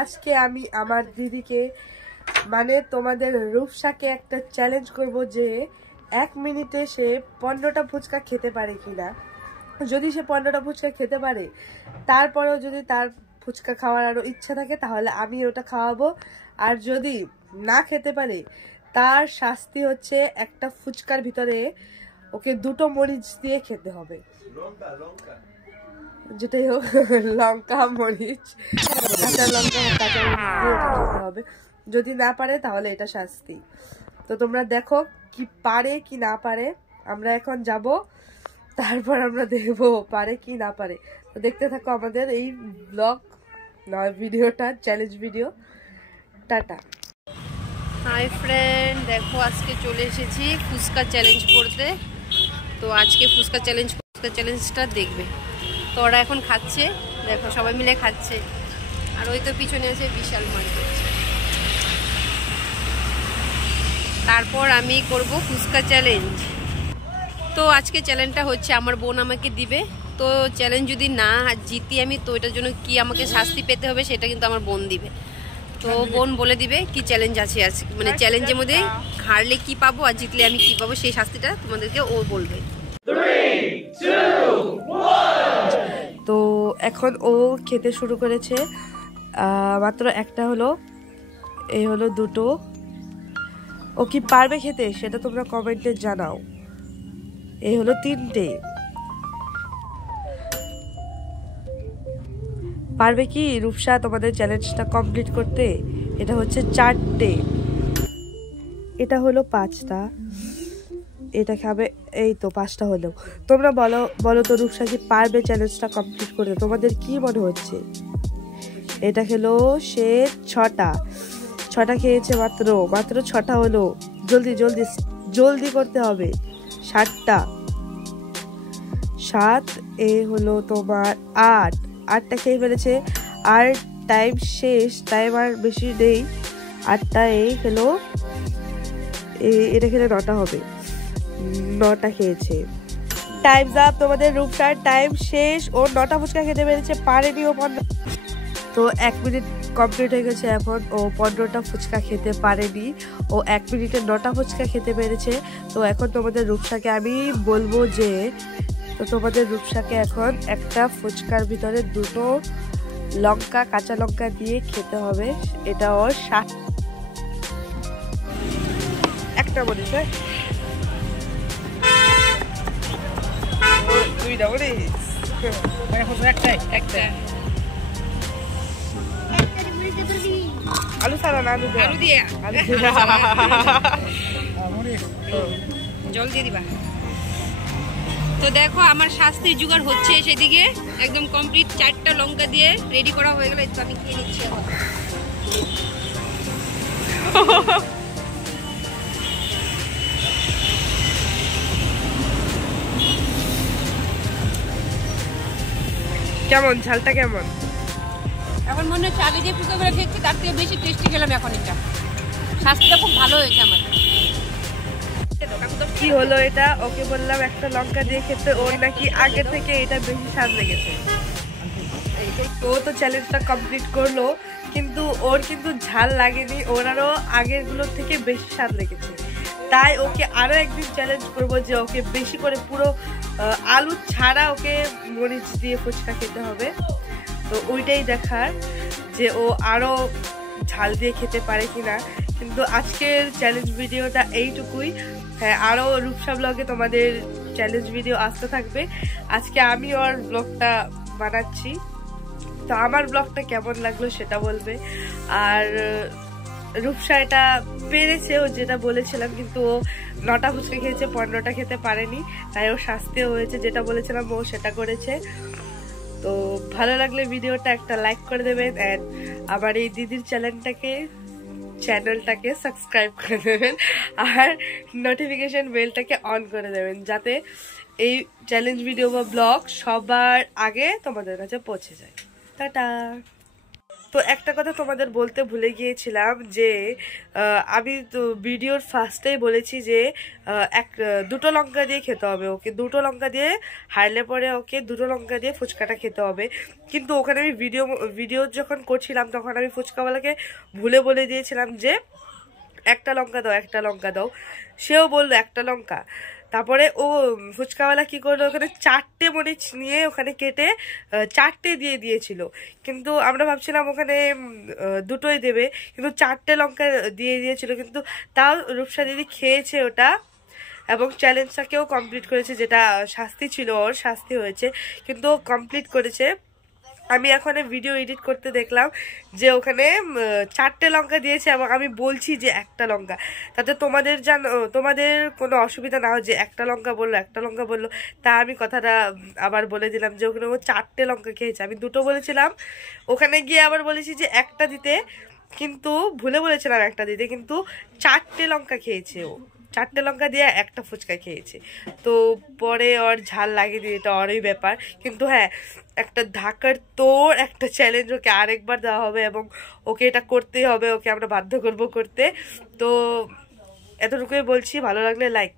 আজকে আমি আমার দিদিকে মানে তোমাদের রূপসাকে একটা চ্যালেঞ্জ করব যে 1 মিনিটে সে 15টা ফুচকা খেতে পারে কিনা। যদি সে 15টা ফুচকা খেতে পারে, তারপরেও যদি তার ফুচকা খাওয়ার আরও ইচ্ছা থাকে তাহলে আমি ওটা খাওয়াবো। আর যদি না খেতে পারে তার শাস্তি হচ্ছে একটা ফুচকার ভিতরে ওকে 2টো মরিচ দিয়ে খেতে হবে, যেটাই হোক, লঙ্কা মরিচ, কাঁচা লঙ্কা কাঁচা মরিচ দিয়ে খেতে হবে। যদি না পারে তাহলে এটা শাস্তি। তো তোমরা দেখো কি পারে কি না পারে। আমরা এখন যাব, তারপর আমরা দেখবো পারে কি না পারে। তো দেখতে থাকো আমাদের এই ব্লগ নয় ভিডিওটা, challenge video. Tata. Hi friend, দেখো আজকে চলে এসেছি ফুচকা চ্যালেঞ্জ করতে। তো আজকে ফুচকা চ্যালেঞ্জটা দেখবে। তো ওরা এখন খাচ্ছে, দেখো সবাই মিলে খাচ্ছে। আর ওই তো পিছনে আছে বিশাল মজা করছে। তারপর আমি করব ফুচকা চ্যালেঞ্জ। তো আজকে চ্যালেঞ্জটা হচ্ছে আমার বোন আমাকে দিবে। তো চ্যালেঞ্জ যদি না জিতি আমি, তো এটার জন্য কি আমাকে শাস্তি পেতে হবে সেটা কিন্তু আমার বোন দিবে। তো বোন বলে দিবে কি চ্যালেঞ্জ আছে আজকে, মানে চ্যালেঞ্জের মধ্যে হারলে কি পাবো আর জিতলে আমি কি পাবো, সেই শাস্তিটা তোমাদেরকে ও বলবে। 3, 2, 1। তো এখন ও খেতে শুরু করেছে। মাত্র একটা হলো, এই হলো 2টো। ও কি পারবে খেতে সেটা তোমরা কমেন্টে জানাও। এই হলো 3টে। পারবে কি রূপসা তোমাদের চ্যালেঞ্জটা কমপ্লিট করতে? এটা হচ্ছে 4টে। এটা হলো 5টা। এটা খাবে, এই তো 5টা হলো। তোমরা বলো তো রূপসা কি পারবে চ্যালেঞ্জটা কমপ্লিট করতে? তোমাদের কি মনে হচ্ছে? এটা খেলো সে 6টা খেয়েছে, মাত্র 6টা হলো। জলদি করতে হবে। 7টা, 7 এ হলো তোমার 8টা খেয়ে ফেলেছে। আর টাইম শেষ, টাইম আর বেশি নেই। 8টা এই হলো, এটা খেলে 9টা হবে। 9টা খেয়েছে। টাইমস আপ, তোমাদের রূপসার টাইম শেষ। ও 9টা ফুচকা খেতে পেরেছে, পারেনি ও 15। তো 1 মিনিট কমপ্লিট হয়ে গেছে। এখন ও 15টা ফুচকা খেতে পারেনি, ও 1 মিনিটে 9টা ফুচকা খেতে পেরেছে। তো এখন তোমাদের রূপসাকে আমি বলবো যে, তো তোমাদের রূপসাকে এখন একটা ফুচকার ভিতরে 2টো লঙ্কা, কাঁচা লঙ্কা দিয়ে খেতে হবে। এটা ওর একটা মরিচ, দুইটা মরিচ, একটা আলু ছাড়া না, আলু দিয়ে জল দিয়ে দিবা। তো দেখো আমার শাস্তির জোগাড় হচ্ছে, সেদিকে একদম কমপ্লিট 4টা লঙ্কা দিয়ে রেডি করা হয়ে গেল। একটু আমি খেয়ে নিচ্ছি এখন। কেমন ঝালটা কেমন? এখন মনে হচ্ছে আগে যে ফুচকা করে খেয়েছি তার থেকে বেশি টেস্টি খেলাম এখন। এটা শাস্তিটা খুব ভালো হয়েছে আমার। কি হলো এটা? ওকে বললাম একটা লঙ্কা দিয়ে খেতে, ওর নাকি আগে থেকে এটা বেশি স্বাদ লেগেছে। ও তো চ্যালেঞ্জটা কমপ্লিট করলো, কিন্তু ওর কিন্তু ঝাল লাগেনি, ওর আরো আগের গুলোর থেকে বেশি স্বাদ লেগেছে। তাই ওকে আরো একদিন চ্যালেঞ্জ করবো যে ওকে বেশি করে পুরো আলু ছাড়া ওকে মরিচ দিয়ে ফুচকা খেতে হবে। তো ওইটাই দেখার যে ও আরো ঝাল দিয়ে খেতে পারে কিনা। কিন্তু আজকের চ্যালেঞ্জ ভিডিওটা এইটুকুই। হ্যাঁ, আরো রূপসা ব্লগে তোমাদের চ্যালেঞ্জ ভিডিও আসতে থাকবে। আজকে আমি ওর ব্লগটা বানাচ্ছি। তো আমার ব্লগটা কেমন লাগলো সেটা বলবে। আর রূপসা এটা পেরেছে, ও যেটা বলেছিলাম, কিন্তু ও 9টা ফুচকা খেয়েছে, 15টা খেতে পারেনি। তাই ও শাস্তিও হয়েছে, যেটা বলেছিলাম ও সেটা করেছে। তো ভালো লাগলে ভিডিওটা একটা লাইক করে দেবেন। অ্যান্ড আমার এই দিদির চ্যানেলটাকে সাবস্ক্রাইব করে দেবেন। আর নোটিফিকেশন বেলটাকে অন করে দেবেন, যাতে এই চ্যালেঞ্জ ভিডিও বা ব্লগ সবার আগে তোমাদের কাছে পৌঁছে যায়। টাটা। তো একটা কথা তোমাদের বলতে ভুলে গিয়েছিলাম যে আমি তো ভিডিওর ফার্স্টেই বলেছি যে দুটো লঙ্কা দিয়ে খেতে হবে ওকে, দুটো লঙ্কা দিয়ে হারলে পরে ওকে দুটো লঙ্কা দিয়ে ফুচকাটা খেতে হবে। কিন্তু ওখানে আমি ভিডিও যখন করছিলাম তখন আমি ফুচকাওয়ালাকে ভুলে বলে দিয়েছিলাম যে একটা লঙ্কা দাও, একটা লঙ্কা দাও। সেও বললো একটা লঙ্কা। তারপরে ও ফুচকাওয়ালা কি করলো, ওখানে 4টে মরিচ নিয়ে ওখানে কেটে 4টে দিয়ে দিয়েছিল। কিন্তু আমরা ভাবছিলাম ওখানে দুটোই দেবে, কিন্তু 4টে লঙ্কা দিয়ে দিয়েছিল। কিন্তু তাও রূপসা দিদি খেয়েছে ওটা এবং চ্যালেঞ্জটাকেও কমপ্লিট করেছে, যেটা শাস্তি ছিল ওর শাস্তি হয়েছে, কিন্তু কমপ্লিট করেছে। আমি এখন ভিডিও এডিট করতে দেখলাম যে ওখানে 4টে লঙ্কা দিয়েছে এবং আমি বলছি যে একটা লঙ্কা, তাতে তোমাদের কোনো অসুবিধা না হয় যে একটা লঙ্কা বললো একটা লঙ্কা বললো। তা আমি কথাটা আবার বলে দিলাম যে ওখানে ও 4টে লঙ্কা খেয়েছে, আমি দুটো বলেছিলাম। ওখানে গিয়ে আবার বলেছি যে একটা দিতে, কিন্তু ভুলে বলেছিলাম একটা দিতে, কিন্তু 4টে লঙ্কা খেয়েছে ও, 4টে লঙ্কা দিয়ে একটা ফুচকা খেয়েছে। তো পরে ওর ঝাল লাগিয়ে দিয়ে এটা ওরই ব্যাপার। কিন্তু হ্যাঁ, একটা ধাক্কার তোর একটা চ্যালেঞ্জ ওকে আরেকবার দেওয়া হবে এবং ওকে এটা করতেই হবে, ওকে আমরা বাধ্য করবো করতে। তো এতটুকুই বলছি, ভালো লাগলে লাইক।